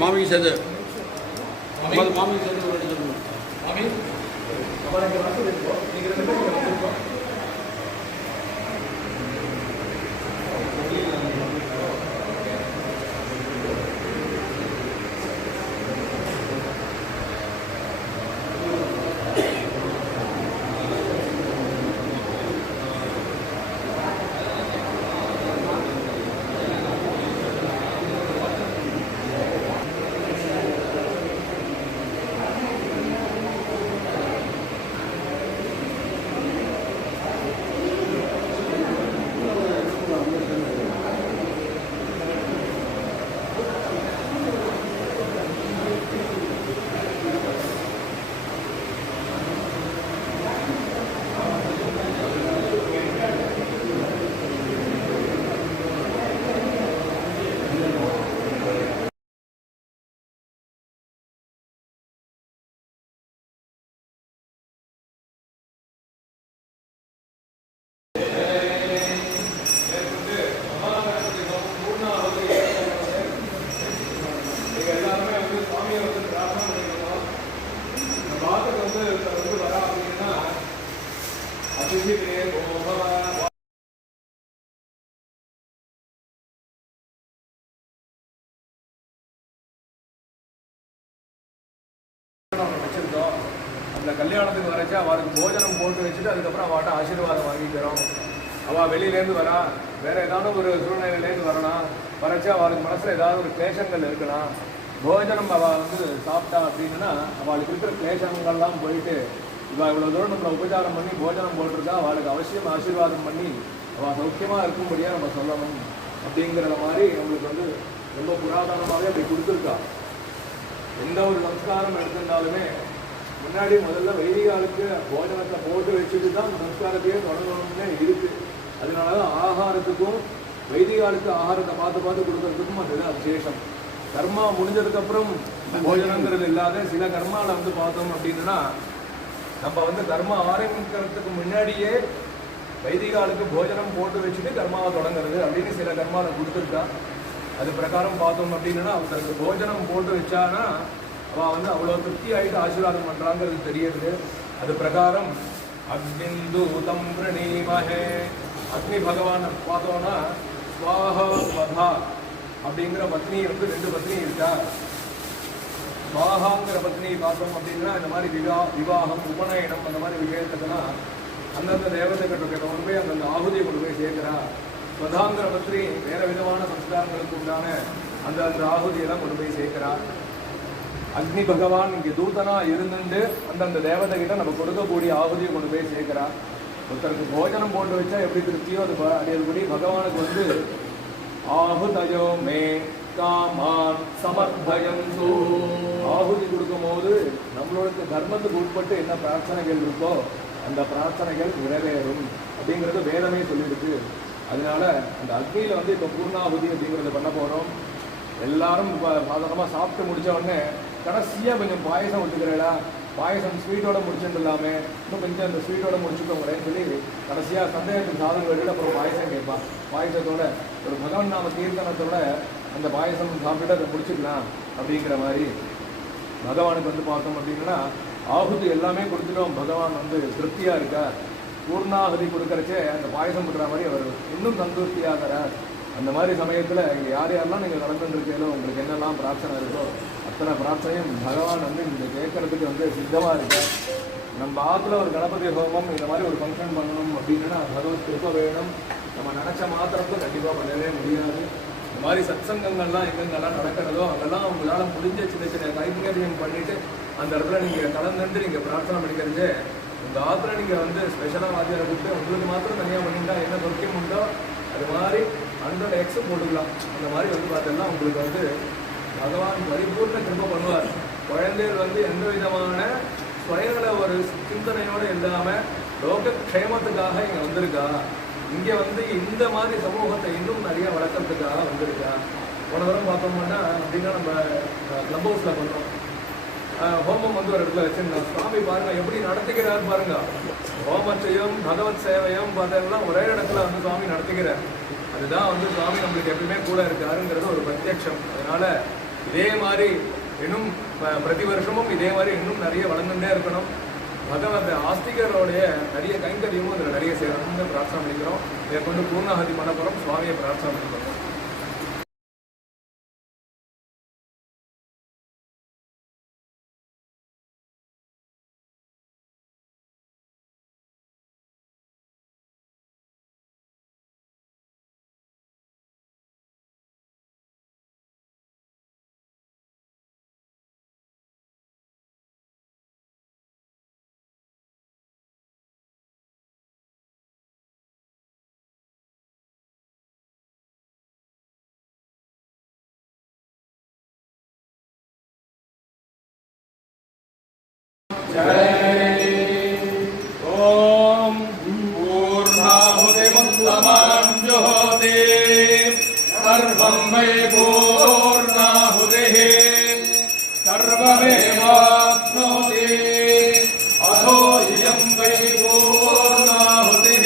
மாமிக்கு சேர்ந்து மாமிக்கு சேர்ந்து மாமி வச்சிருக்கோம். அந்த கல்யாணத்துக்கு வரைச்சா அவளுக்கு போஜனம் போட்டு வச்சுட்டு அதுக்கப்புறம் அவட்ட ஆசீர்வாதம் வாங்கிக்கிறோம். அவள் வெளியிலேருந்து வரா, வேற ஏதாவது ஒரு சூழ்நிலையிலேருந்து வரலாம், வரைச்சா அவளுக்கு மனசில் ஏதாவது ஒரு கிளேசங்கள் இருக்கலாம். போஜனம் அவள் சாப்பிட்டா அப்படின்னா அவளுக்கு இருக்கிற கிளேசங்கள்லாம் போயிட்டு இவள் இவ்வளோ தூரம் நம்மளை உபச்சாரம் பண்ணி போஜனம் போட்டிருக்கா, அவளுக்கு அவசியம் ஆசீர்வாதம் பண்ணி அவள் சௌக்கியமாக இருக்கும்படியாக நம்ம சொல்லணும் அப்படிங்கிறத மாதிரி நம்மளுக்கு ரொம்ப புராதனமாகவே அப்படி கொடுத்துருக்கா. எந்த ஒரு சம்ஸ்காரம் எடுத்திருந்தாலுமே முன்னாடி முதல்ல வைதிகாலுக்கு போஜனத்தை போட்டு வச்சுட்டு தான் சம்ஸ்காரத்தையே தொடங்கணும்னு இருக்கு. அதனாலதான் ஆகாரத்துக்கும் வைதிகாலுக்கு ஆகாரத்தை பார்த்து பார்த்து கொடுக்கறதுக்கும் அதுதான் விசேஷம். கர்மா முடிஞ்சதுக்கு அப்புறம் போஜனங்கிறது இல்லாத சில கர்மாவில் பார்த்தோம் அப்படின்னா நம்ம கர்மா ஆரம்பிக்கிறதுக்கு முன்னாடியே வைதிகாலுக்கு போஜனம் போட்டு வச்சுட்டு கர்மாவை தொடங்குறது அப்படின்னு சில கர்மாவை கொடுத்துருக்கா. அது பிரகாரம் பார்த்தோம் அப்படின்னா அவங்களுக்கு போஜனம் போட்டு வச்சானா அவள் அவ்வளோ திருப்தி ஆகிட்டு ஆசீர்வாதம் பண்ணுறாங்கிறது தெரியுது. அது பிரகாரம் அக்னிந்தூதம் பிரணீமஹே, அக்னி பகவான் பார்த்தோன்னா ஸ்வாஹா அப்படிங்கிற பத்னி 2 பத்னி இருக்கா. ஸ்வாஹாங்கிற பத்னி பார்த்தோம் அப்படின்னா இந்த மாதிரி விவாகம் உபநயனம் அந்த மாதிரி விஷயத்துக்குன்னா அந்தந்த தேவதைகிட்ட கொண்டு போய் அந்தந்த ஆகுதியை கொண்டு போய் சேர்க்கிறா. ஸ்வதாங்கிற பத்னி வேற விதமான சம்ஸ்காரங்களுக்கு உண்டான அந்த ஆகுதியெல்லாம் கொண்டு போய் சேர்க்கிறார். அக்னி பகவான் இங்கே தூதனா இருந்துட்டு அந்தந்த தேவதை கிட்ட நம்ம கொடுக்கக்கூடிய ஆகுதியை கொண்டு போய் சேர்க்கிறார். ஒருத்தருக்கு போஜனம் போட்டு வச்சா எப்படி திருப்தியோ அதுபடி பகவானுக்கு ஆகுதயோ மே காமான் சமர்ப்பயந்து, ஆகுதி கொடுக்கும் போது நம்மளோட தர்மத்துக்கு உட்பட்டு என்ன பிரார்த்தனைகள் இருக்கோ அந்த பிரார்த்தனைகள் நிறைவேறும் அப்படிங்கிறது வேதமே சொல்லியிருக்கு. அதனால அந்த அக்னியில இப்போ பூர்ணாகுதி அப்படிங்கிறத பண்ண போகிறோம். எல்லாரும் சாதாரணமாக சாப்பிட்டு முடிச்ச உடனே கடைசியாக கொஞ்சம் பாயசம் விட்டுக்கிறேடா, பாயசம் ஸ்வீட்டோட முடிச்சுட்டு இல்லாமல் இன்னும் கொஞ்சம் அந்த ஸ்வீட்டோட முடிச்சுக்கோங்களேன்னு சொல்லி கடைசியாக சந்தேகத்துக்கு சாதம் கேட்டுட்டு அப்புறம் பாயசம் கேட்பான். பாயசத்தோட ஒரு பகவான் நாம கீர்த்தனத்தோட அந்த பாயசம் சாப்பிட்டுட்டு அதை முடிச்சுக்கலாம் அப்படிங்கிற மாதிரி பகவானுக்கு பார்த்தோம் அப்படின்னா ஆகுதி எல்லாமே கொடுத்துட்டோம். பகவான் திருப்தியாக இருக்கா. பூர்ணாகுதி கொடுக்கறச்சே அந்த பாயசம் விடுற மாதிரி அவர் இன்னும் சந்தோஷியாகிறார். அந்த மாதிரி சமயத்தில் யாரெல்லாம் நீங்கள் நடந்துருக்கீங்களோ உங்களுக்கு என்னெல்லாம் பிரார்த்தனை இருக்கோ அத்தனை பிரார்த்தனையும் பகவான் இந்த கேட்கறதுக்கு சித்தமாக இருக்கார். நம்ம ஆற்றுல ஒரு கணபதி ஹோமம் இந்த மாதிரி ஒரு ஃபங்க்ஷன் பண்ணணும் அப்படின்னா பகவத் கிருபை வேணும். நம்ம நினச்ச மாத்திரத்தை கண்டிப்பாக பண்ணவே முடியாது. இந்த மாதிரி சத்சங்கங்கள்லாம் எங்கெங்கெல்லாம் நடக்கிறதோ அங்கெல்லாம் உங்களால் முடிஞ்ச சின்ன சின்ன கைங்கரியம் பண்ணிவிட்டு அந்த இடத்துல நீங்கள் கலந்துட்டு நீங்கள் பிரார்த்தனை பண்ணிக்கிறது உங்கள் ஆற்றுல நீங்கள் வந்து ஸ்பெஷலாக வாத்தியாரை கூப்பிட்டு உங்களுக்கு மாத்திரம் தனியாக பண்ணிட்டா என்ன பொருட்டம் உண்டோ அது மாதிரி 100x போட்டுக்கலாம். அந்த மாதிரி வந்து பார்த்தோம்னா உங்களுக்கு வந்து பகவான் பரிபூர்ண கிருபை பண்ணுவார். குழந்தைகள் வந்து எந்த விதமான சுயநல ஒரு சிந்தனையோடு இல்லாமல் லோக க்ஷேமத்துக்காக இங்கே வந்திருக்கா, இங்கே வந்து இந்த மாதிரி சமூகத்தை இன்னும் நிறைய வளர்க்கறதுக்காக வந்திருக்கா. போன தரம் பார்த்தோம்னா அப்படின்னா நம்ம கிளப் ஹவுஸில் பண்ணுறோம் ஹோமம் வந்து ஒரு இடத்துல வச்சுருந்தோம். சுவாமி பாருங்க எப்படி நடத்துகிறார் பாருங்க. ஹோமத்தையும் பகவத் சேவையும் பார்த்தோம்னா ஒரே இடத்துல வந்து சுவாமி நடத்துகிறார். அதுதான் வந்து சுவாமி நம்மளுக்கு எப்பயுமே கூட இருக்காருங்கிறது ஒரு பிரத்யட்சம். அதனால இதே மாதிரி இன்னும் பிரதி வருஷமும் இதே மாதிரி இன்னும் நிறைய வளர்ந்துட்டே இருக்கணும். பகவத் ஆஸ்திகரோடைய நிறைய கைங்கரியமும் அதில் நிறைய சேரணும்னு பிரார்த்தனை பண்ணிக்கிறோம். இதை கொண்டு பூர்ணாகதி பண்ண போகிறோம். சுவாமியை பிரார்த்தனை பண்ணிக்கிறோம். ஓம் பூர்ணாஹுதிமுத்தமாம் ஜோதி சர்வம் மே பூர்ணாஹுதிஹ சர்வமேவாப்னோதி அதோ இயம் வை பூர்ணாஹுதிஹ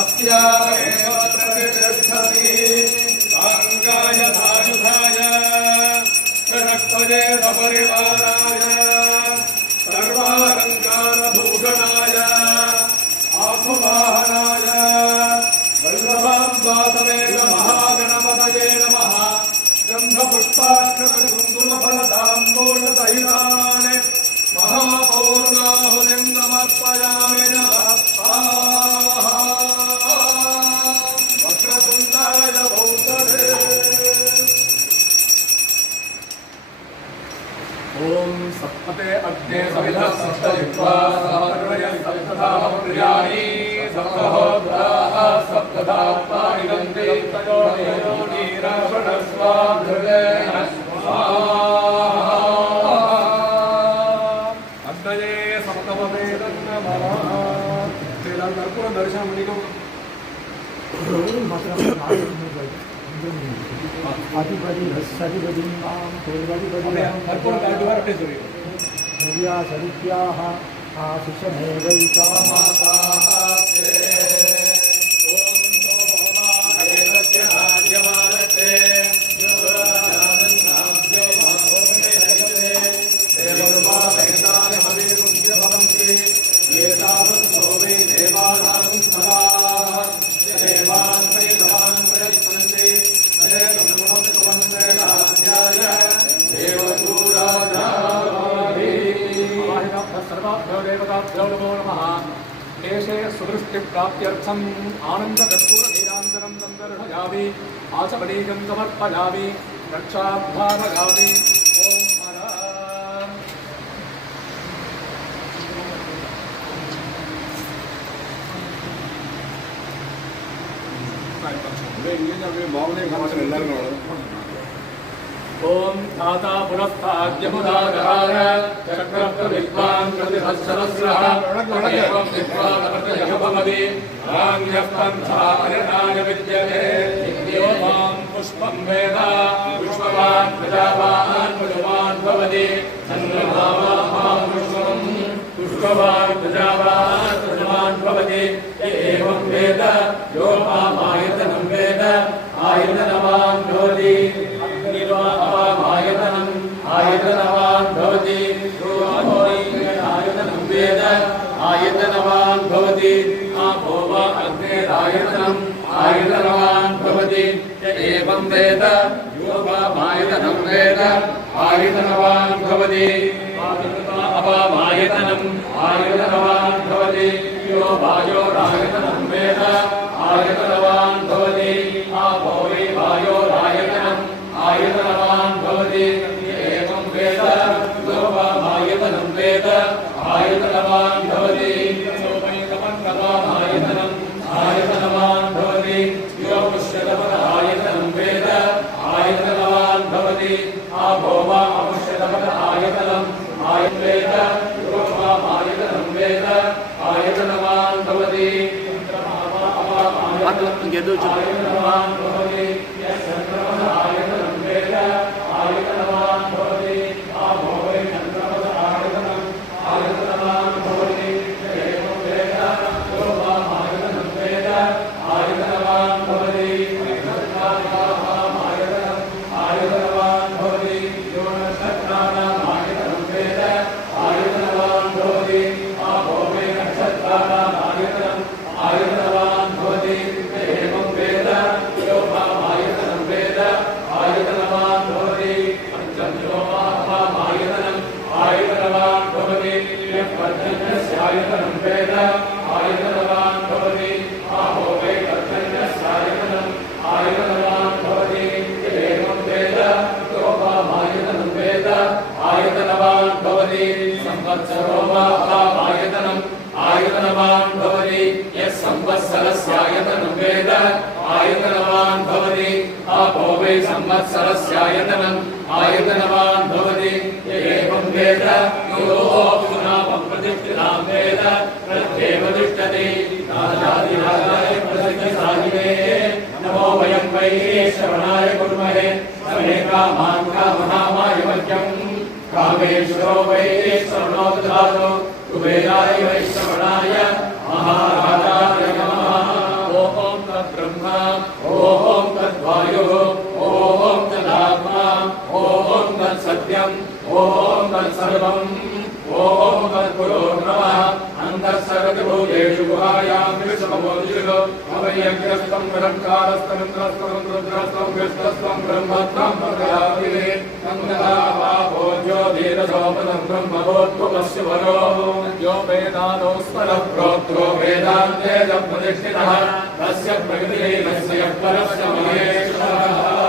அஸ்யாமேவ பிரதிஷ்டதி சாங்காய தாயுதாய கனக்தஜே பரிவாராய सर्वालंकारभूषणाय आत्मवाहनाय वल्लभाम्बासमेत महागणपतये नमः। गन्धपुष्पाक्षरकुङ्कुमफलताम्बूलसहितान् महापौर्णाहुतिं समर्पयामि नमः। वक्रतुण्डाय भौतले ओम सप्तते अग्ने सविधा सप्तजिह्वा सहर्वय सप्तधाम प्रियाणि सप्तहोत्राः सप्तधात्मानि गन्धे तयोनीरावणस्वाधृतेन स्वाहा अग्नये सप्तमवेदं नमः। तेरा कर्पूर दर्शनं मणिकम् अधिपति रसधिपति नाम सरित्याः आशिषमेवैका माता सुदृष्टिप्राप्त्यर्थम् आनन्दकर्पूरधीरान्तरं सन्दर्शयामि आचमनीयं समर्पयामि रक्षाभावयामि। ॐ ओम धाता पुरस्ताद्यमुदागाय चक्रप्रविद्वान् प्रतिहस्सहस्रः एवं विद्वानप्रत्ययभवति राम्यस्पन्थायनाय विद्यते योमां पुष्पं वेद पुष्पवान् प्रजावान् प्रजवान् भवति चन्द्रमावां पुष्पं पुष्पवान् प्रजावान् प्रजवान् भवति एवं वेद यो मामायतनं वेद आयतनवान् भवति आयतनम् आयतनवान् भवति आयतनं वेद आयतनवान् भवति आपो वा अग्नेरायतनम् आयतनवान् भवति एवं वेद यो वा आयतनं वेद आयतनवान् भवति अपामायतनम् आयतनवान् भवति यो वायोरायतनं वेद आयतनवान् भवति आपो वै वायोरायतनम् आयतनवान् भवति एवं वेद यो वामायतनं वेद आयतनवान् भवति यो वै तपन्तवान् आयतनम् आयतनवान् भवति यो पुष्यतपद आयतनं वेद आयतनवान् भवति आपो वा अपुष्यतपद आयतनम् आयतवेद यो वामायतनं वेद आयतनवान् भवति आयतनवान् भवति यस्संक्रमण आयतनं वेद आयतनवान् भवति आपो वै संक्रमण आयतनम् आयतनवान् भवति एवं वेद यो वामायतनं वेद आयतनवान् भवति आयतनवान् भवति यो नक्षत्राणाम् आयतनं वेद आयतनवान् भवति आपो वै नक्षत्राणाम् आयतनम् आयतनवान् भवति एवं वेद यो वामायतनं वेद आयतनवान् भवति पञ्चम्यो वामायतनम् आयतनवान् भवति यः पर्जन्यस्यायतनं वेद आयतनवान् भवति आपो वै पर्जन्यस्यायतनम् आयतनवान् भवति एवं वेद यो वामायतनं वेद आयतनवान् भवति संवत्सरो वामायतनम् आयतनवान् भवति यः संवत्सरस्यायतनं वेद आयतनवान् भवति आपो वै संवत्सरस्यायतनम् आयतनवान् भवति एवं वेद यो पुनापं प्रतिष्ठितां वेद प्रत्येव तिष्ठति राजाधिराजाय प्रसिद्धसाहिने नमो वयं वै श्रवणाय कुर्महे समे कामान् कामनामाय मह्यम् कामेश्वरो वै श्रवणो ददातु कुबेराय वै श्रवणाय महाराजाय नमः ॐ तद्ब्रह्मा ॐ तद्वायुः ॐ तदात्मा ॐ तत्सत्यम् ॐ तत्सर्वम् ॐ तद्गुरो नमः अन्तः सर्वभूतेषु गुहायां विश्वभूतिषु अवयग्रस्तं निरङ्कारस्तमिन्द्रस्तं रुद्रस्तं विष्णुस्तं ब्रह्मत्वं प्रकराविने मङ्गलावाभोज्यो धीरसोपदं ब्रह्मभूत्वस्य वरो यो वेदानो स्मरः प्रोक्तो वेदान्ते च प्रतिष्ठितः तस्य प्रकृतिः तस्य परस्य महेश्वरः